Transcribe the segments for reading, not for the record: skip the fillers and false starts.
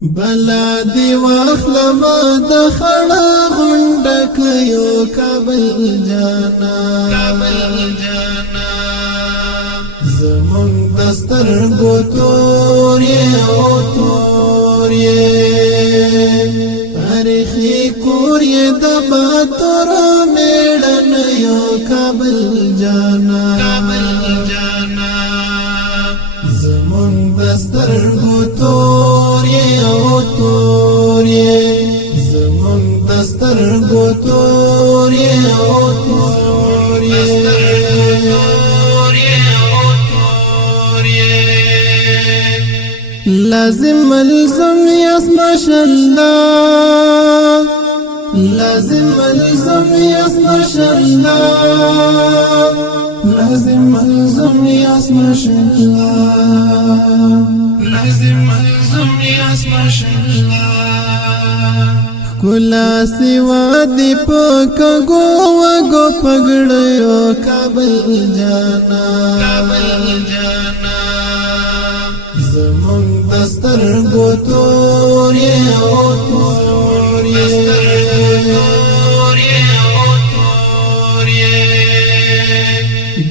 بلا دی واخلما د خړه غونډک یو کابل جانا زمون دستر گو تور او تور تاریخی کور د باتور میړن یو کابل جانا زمون دستر گو تور او تور زمون دستر گو تور او تور لازم الزم يسمع الله لازم الزم يسمع الله لازم الزم يسمع الله لازم الزم يسمع الله کلا سیوا دی پک گو پگڑیو کابل جانا زمون دستر گو تور او تور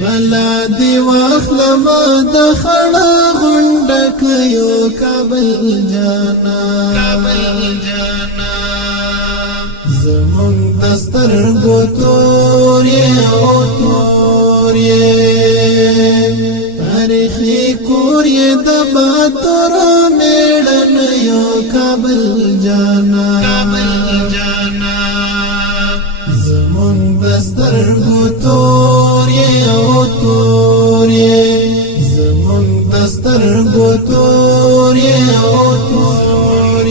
بلا دی واخلما د خړه غونډک یو کابل جانا زمون دستر گو تور او تور تاریخی کور د باتور میړن یو کابل جانا زمون دستر گو تور او تور زمون دستر گو تور او تور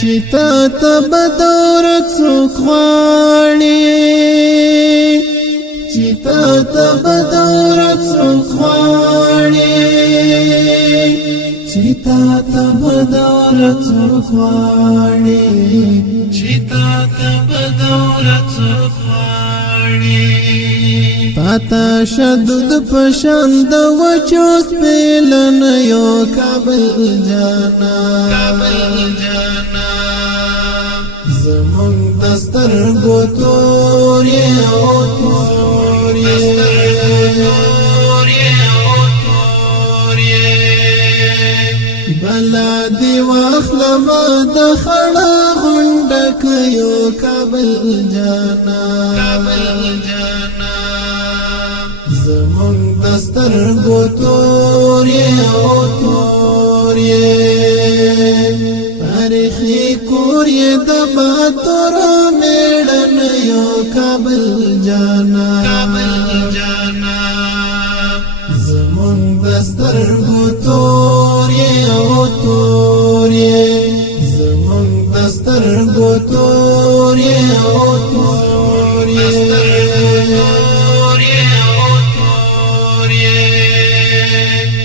چیتا تب دورت څوک غواړي چیتا تب دورت څوک غواړي چیتا تب دورت څوک غواړي چیتا تب دورت څوک غواړي پتا شدد پشان د وچو سپیلن یو کابل جانا زمون دستر گو تور او تور بلا دی واخلما د خړه غونډک یو کابل جانا زمون دستر گو تور او تور تاریخی کور د باتور میړن یو کابل جانا زمون دستر گو تور او تور زمون دستر گو تور او تور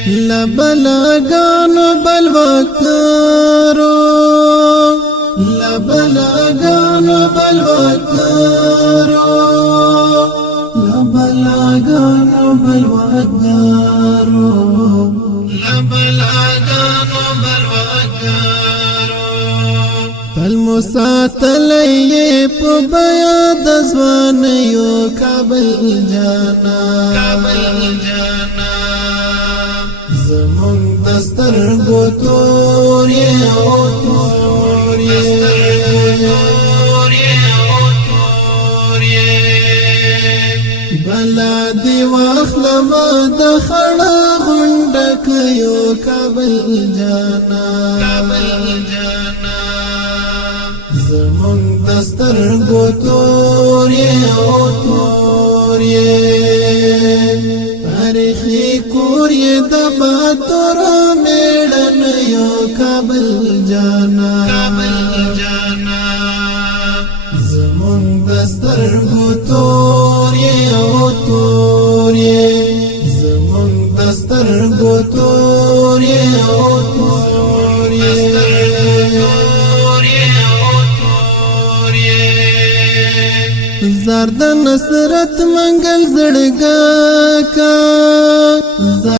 لبلغانو بلوکرو لبلغانو بلوکرو لبلغانو بلوکرو لبلغانو بلوکرو فالمساتلی په بیا د ځوان یو کابل جانا زمون دستر گو تور او تور بلا دی واخلما د خړه غونډک یو کابل جانا زمون دستر گو تور او تور تاریخی کور د باتور میړن یو کابل جانا زمون دستر گو تور او تور زمون دستر گو تور او تور زرد نصرت منگل زړګا کا